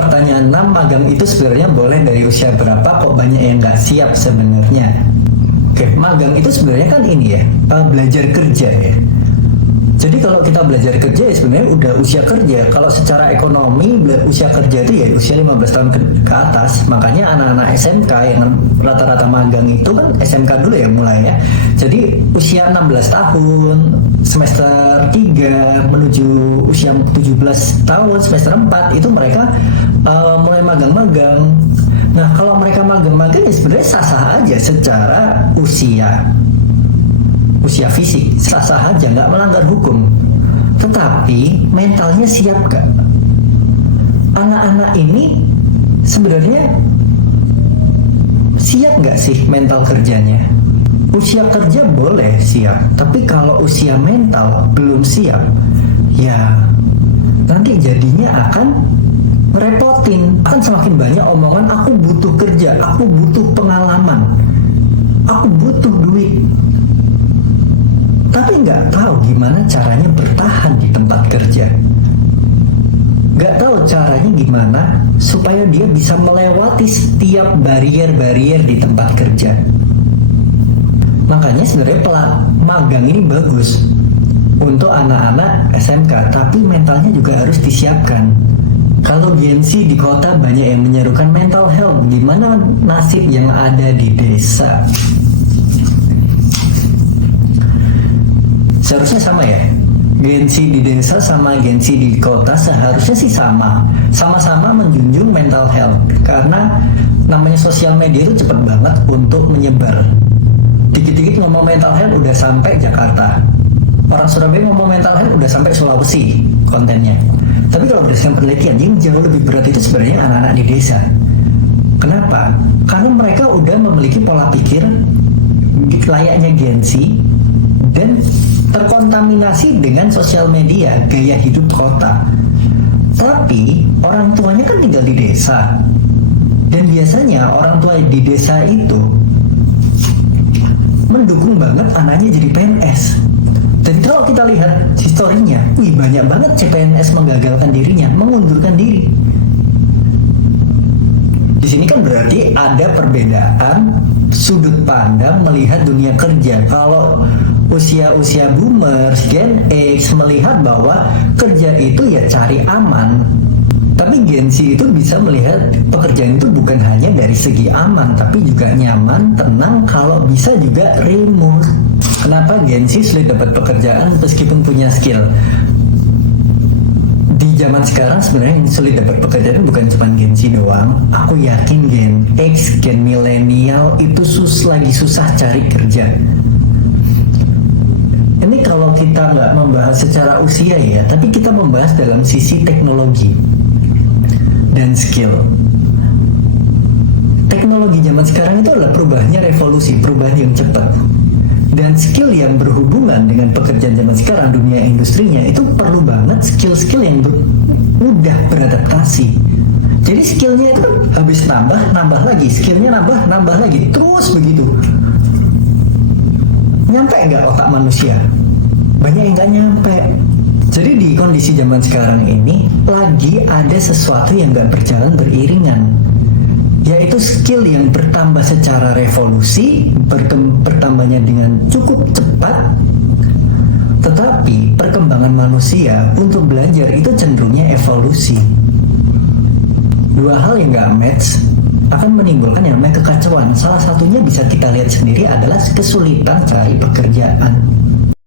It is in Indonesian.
Pertanyaan 6, magang itu sebenarnya boleh dari usia berapa? Kok banyak yang nggak siap sebenarnya? Oke, magang itu sebenarnya kan ini ya, belajar kerja ya. Jadi kalau kita belajar kerja ya sebenarnya udah usia kerja. Kalau secara ekonomi usia kerja itu ya usia 15 tahun ke atas. Makanya anak-anak SMK yang rata-rata magang itu kan SMK dulu ya mulai ya. Jadi usia 16 tahun, semester 3 menuju usia 17 tahun, semester 4 itu mereka mulai magang-magang. Nah kalau mereka magang-magang ya sebenarnya sah-sah aja secara usia fisik, sah-sah aja, nggak melanggar hukum. Tetapi mentalnya siap gak? Anak-anak ini sebenarnya siap gak sih mental kerjanya? Usia kerja boleh siap, tapi kalau usia mental belum siap, ya nanti jadinya akan ngerepotin. Akan semakin banyak omongan, aku butuh kerja, aku butuh pengalaman, aku butuh duit, tapi nggak tahu gimana caranya bertahan di tempat kerja. Nggak tahu caranya gimana supaya dia bisa melewati setiap barier-barier di tempat kerja. Makanya sebenarnya magang ini bagus untuk anak-anak SMK, tapi mentalnya juga harus disiapkan. Kalau Gen Z di kota banyak yang menyerukan mental health, gimana nasib yang ada di desa? Seharusnya sama ya, Gen Z di desa sama Gen Z di kota seharusnya sih sama-sama menjunjung mental health. Karena namanya sosial media itu cepat banget untuk menyebar. Dikit-dikit ngomong mental health udah sampai Jakarta, orang Surabaya ngomong mental health udah sampai Sulawesi kontennya. Tapi kalau berdasarkan penelitian, yang jauh lebih berat itu sebenarnya anak-anak di desa. Kenapa? Karena mereka udah memiliki pola pikir layaknya Gen Z dan terkontaminasi dengan sosial media, gaya hidup kota. Tapi orang tuanya kan tinggal di desa, dan biasanya orang tua di desa itu mendukung banget anaknya jadi PNS. Dan kalau kita lihat historinya, banyak banget CPNS menggagalkan dirinya, mengundurkan diri. Di sini kan berarti ada perbedaan sudut pandang melihat dunia kerja. Kalau usia boomers, Gen X melihat bahwa kerja itu ya cari aman. Tapi Gen Z itu bisa melihat pekerjaan itu bukan hanya dari segi aman, tapi juga nyaman, tenang, kalau bisa juga remote. Kenapa Gen Z sulit dapat pekerjaan meskipun punya skill? Di zaman sekarang sebenarnya yang sulit dapat pekerjaan bukan cuma Gen Z doang. Aku yakin Gen X, Gen milenial itu lagi susah cari kerja. Ini kalau kita nggak membahas secara usia ya, tapi kita membahas dalam sisi teknologi dan skill. Teknologi zaman sekarang itu adalah perubahannya revolusi, perubahan yang cepat. Dan skill yang berhubungan dengan pekerjaan zaman sekarang, dunia industrinya, itu perlu banget skill-skill yang mudah beradaptasi. Jadi skillnya itu habis nambah lagi, skillnya nambah lagi, terus begitu. Nyampe nggak otak manusia? Banyak yang nggak nyampe. Jadi di kondisi zaman sekarang ini lagi ada sesuatu yang nggak berjalan beriringan, yaitu skill yang bertambah secara revolusi, bertambahnya dengan cukup cepat, tetapi perkembangan manusia untuk belajar itu cenderungnya evolusi. Dua hal yang nggak match akan menimbulkan yang namanya kekacauan. Salah satunya bisa kita lihat sendiri adalah kesulitan cari pekerjaan.